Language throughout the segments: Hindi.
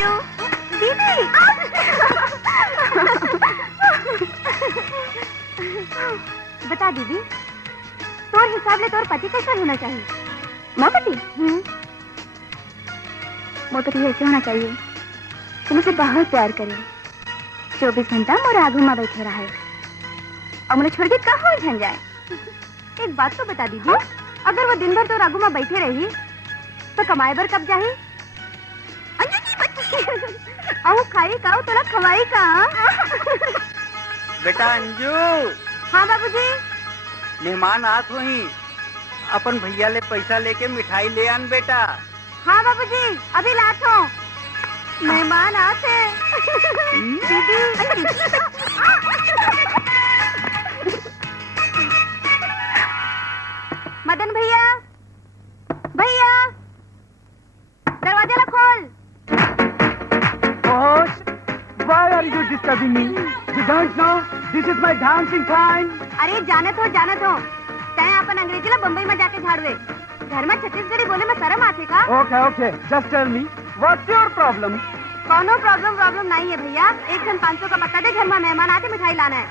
दीदी बता दीदी, तोर हिसाब ले तोर पति कैसा होना चाहिए? मोर पति मोर पति ऐसे होना चाहिए कि मुझे बहुत प्यार करे, 24 घंटा मोर आगू में बैठे रहे और मुझे छोड़ के कहाँ उलझन जाए। एक बात तो बता दीजिए, अगर वो दिन भर तो आगू में बैठे रही तो कमाए बर कब जाही? अहो खाई का तोला खवाई का? बेटा अंजू। हाँ बाबूजी। मेहमान आत हुई, अपन भैया ले पैसा लेके मिठाई ले आन बेटा। हाँ बाबूजी, अभी लात हूँ। मेहमान आते। दीदी मदन भैया, भैया दरवाजा ला खोल। Why are you disturbing me? You don't know this is my dancing time. अरे जानत हो तय अपन अंग्रेजी ला बम्बई में जाके झाड़वे, घर में छत्तीसगढ़ी बोले में शर्म आते का? Okay, just tell me what's your problem? कोनो प्रॉब्लम नहीं है भैया, एक जन 500 का पता दे, घर में मेहमान आते मिठाई लाना है।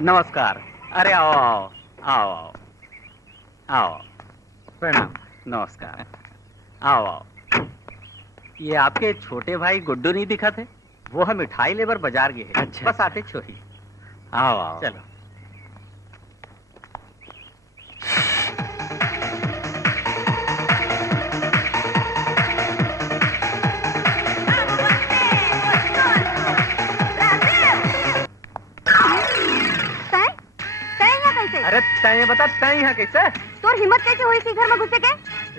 नमस्कार। अरे आओ आओ आओ आओ आओ। प्रणाम। नमस्कार। आओ आओ। ये आपके छोटे भाई गुड्डू नहीं दिखा थे? वो हम मिठाई लेबर बाजार गए। अच्छा। बस आते छोटी। आओ आओ चलो। अरे तय बता, तय यहाँ कैसे? तोर हिम्मत कैसे हुई थी घर में घुसे के?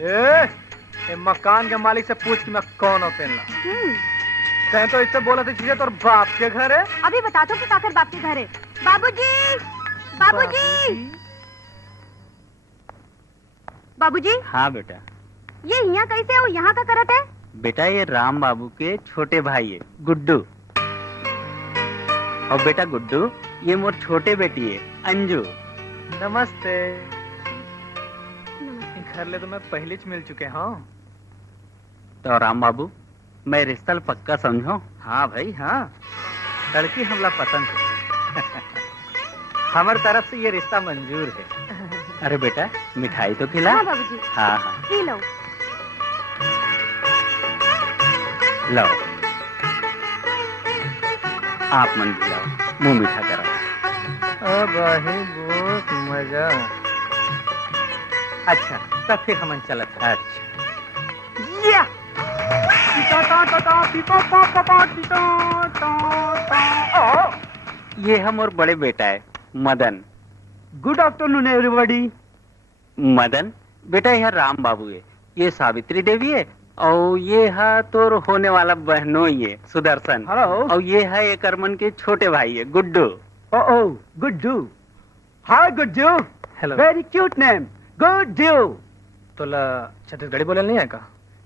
ए, मकान के मालिक से पूछ कि मैं कौन होते हैं। तय तो इससे बोला था चीजें तोर बाप के घर है। अभी बता दो कि ताकर बाप के घर है। बाबूजी, बाबूजी, बाबूजी। हाँ बेटा। ये यहाँ कैसे हो? यहाँ का करत है? बेटा ये राम बाबू के छोटे भाई है गुड्डू। और बेटा गुड्डू, ये मोर छोटे बेटी है अंजू। नमस्ते। घर ले तो मैं पहले च मिल चुके हाँ। तो राम बाबू, मैं रिश्ता पक्का समझो? हाँ भाई हाँ, लड़की हमला पसंद है। हमारी तरफ से ये रिश्ता मंजूर है। अरे बेटा मिठाई तो खिला। हाँ बाबूजी। हाँ हाँ पी लो। लो आप मन खिलाओ, मुंह मीठा करो। अब बहुत मजा। अच्छा तब फिर हम चलत। अच्छा ये हम और बड़े बेटा है Madan. Good afternoon everybody. Madan बेटा यह राम बाबू है, ये सावित्री देवी है, और ये है तो होने वाला बहनों ही है सुदर्शन। हेलो। और ये है एक अरमन के छोटे भाई है Guddu. Oh Guddu. Hi Guddu. Hello. Very cute name Guddu. तोला छत्तीसगढ़ी बोले नहीं है का?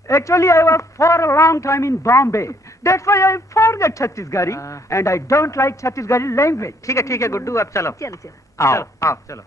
Actually, I was for a long time in Bombay. That's why I forget Chhattisgarhi, and I don't like Chhattisgarhi language. ठीक है गुड्डू, अब चलो। चलो आओ आओ चलो।